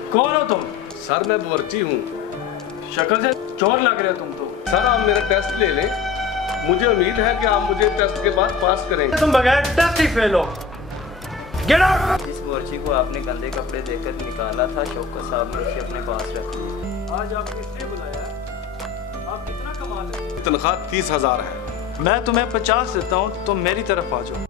कौन हो तुम? सर मैं बावर्ची हूँ। शक्ल से चोर लग रहे हो तुम तो। सर आप मेरा टेस्ट ले लें, मुझे उम्मीद है कि आप मुझे टेस्ट के बाद पास करेंगे। तुम बगैर टेस्ट ही फेल हो। Get out. जिस बावर्ची को आपने गंदे कपड़े देकर निकाला था, शौकत साहब ने उसे अपने पास रख लिया। आज आपको इसलिए बुलाया है, आप कितना कमा लेते हो? तनख्वाह 30,000 है। मैं तुम्हें 50 देता हूँ, तुम मेरी तरफ आ जाओ।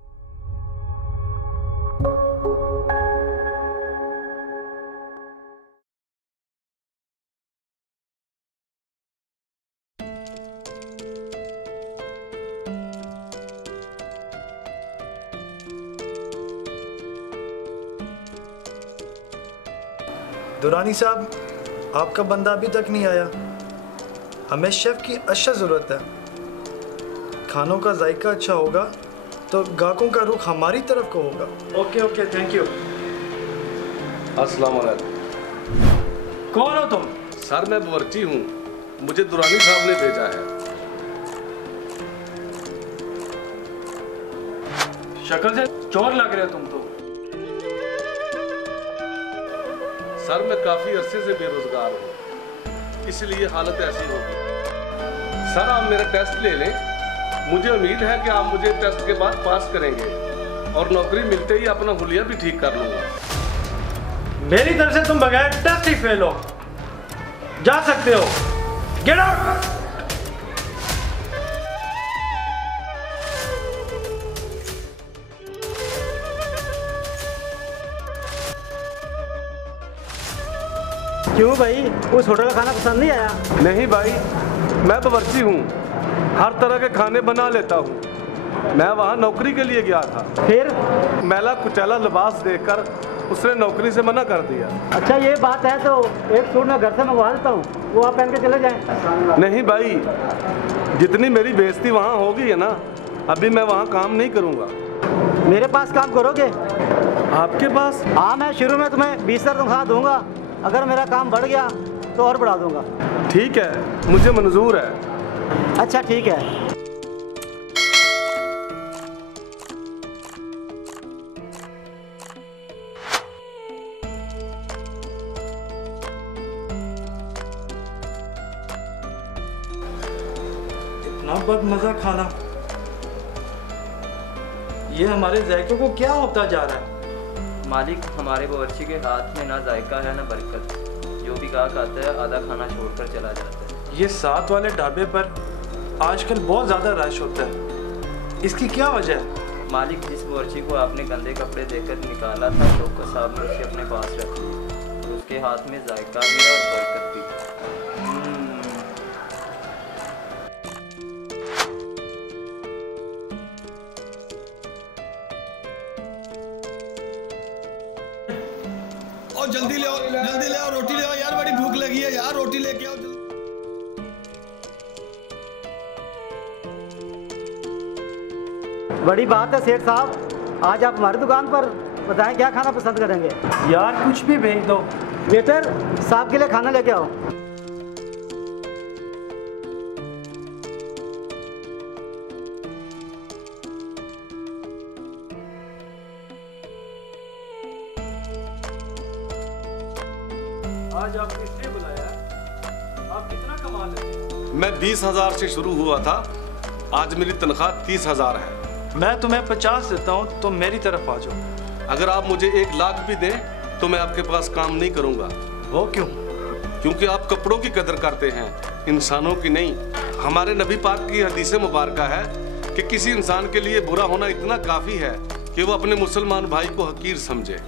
दुरानी साहब, आपका बंदा अभी तक नहीं आया। हमें शेफ की अशद ज़रूरत है। खानों का जायका अच्छा होगा तो गाहकों का रुख हमारी तरफ को होगा। Okay okay, thank you. अस्सलाम वालेकुम। कौन हो तुम? सर मैं बावर्ची हूँ, मुझे दुरानी साहब ने भेजा है। शक्ल से चोर लग रहे हो तुम तो। सर मैं काफी अरसे से बेरोजगार हूँ, इसलिए हालत ऐसी होगी। सर आप मेरा टेस्ट ले लें, मुझे उम्मीद है कि आप मुझे टेस्ट के बाद पास करेंगे और नौकरी मिलते ही अपना हुलिया भी ठीक कर लूंगा। मेरी तरफ से तुम बगैर टेस्ट ही फेल हो। जा सकते हो। Get out. क्यों भाई, उस होटल का खाना पसंद नहीं आया? नहीं भाई, मैं बावर्ची हूँ, हर तरह के खाने बना लेता हूँ। मैं वहाँ नौकरी के लिए गया था, फिर? मैला कुचैला लिबास देखकर उसने नौकरी से मना कर दिया। अच्छा ये बात है तो एक सूट मैं घर से मंगवा देता हूँ, वो आप पहन के चले जाएं। नहीं भाई, जितनी मेरी बेइज्जती वहाँ होगी है ना, अभी मैं वहाँ काम नहीं करूँगा। मेरे पास काम करोगे? आपके पास? हाँ, मैं शुरू में तुम्हें 20,000 तनख्वाह दूंगा, अगर मेरा काम बढ़ गया तो और बढ़ा दूंगा। ठीक है, मुझे मंजूर है। अच्छा ठीक है। इतना बदमजा खाना, ये हमारे जायके को क्या होता जा रहा है? मालिक, हमारे बावर्ची के हाथ में ना जायका है ना बरकत। जो भी गाहक आता है आधा खाना छोड़कर चला जाता है। ये साथ वाले ढाबे पर आजकल बहुत ज़्यादा रश होता है, इसकी क्या वजह है? मालिक, जिस बावर्ची को आपने गंदे कपड़े देकर निकाला था, शौकत साहब ने उसे अपने पास रख लिया। उसके हाथ में जायका भी है और बरकत भी। और जल्दी ले आओ, रोटी ले आओ यार, बड़ी भूख लगी है यार, रोटी लेके आओ। बड़ी बात है सेठ साहब, आज आप हमारी दुकान पर, बताएं क्या खाना पसंद करेंगे? यार कुछ भी भेज दो। वेटर, साहब के लिए खाना लेके आओ। आज आपको इसलिए बुलाया है, आप कितना कमा लेते हो? मैं 20,000 से शुरू हुआ था, आज मेरी तनख्वाह 30,000 है। मैं तुम्हें 50 देता हूँ, तुम मेरी तरफ आ जाओ। अगर आप मुझे 1 लाख भी दें तो मैं आपके पास काम नहीं करूँगा। वो क्यों? क्योंकि आप कपड़ों की कदर करते हैं, इंसानों की नहीं। हमारे नबी पाक की हदीस मुबारक है कि किसी इंसान के लिए बुरा होना इतना काफ़ी है कि वो अपने मुसलमान भाई को हकीर समझे।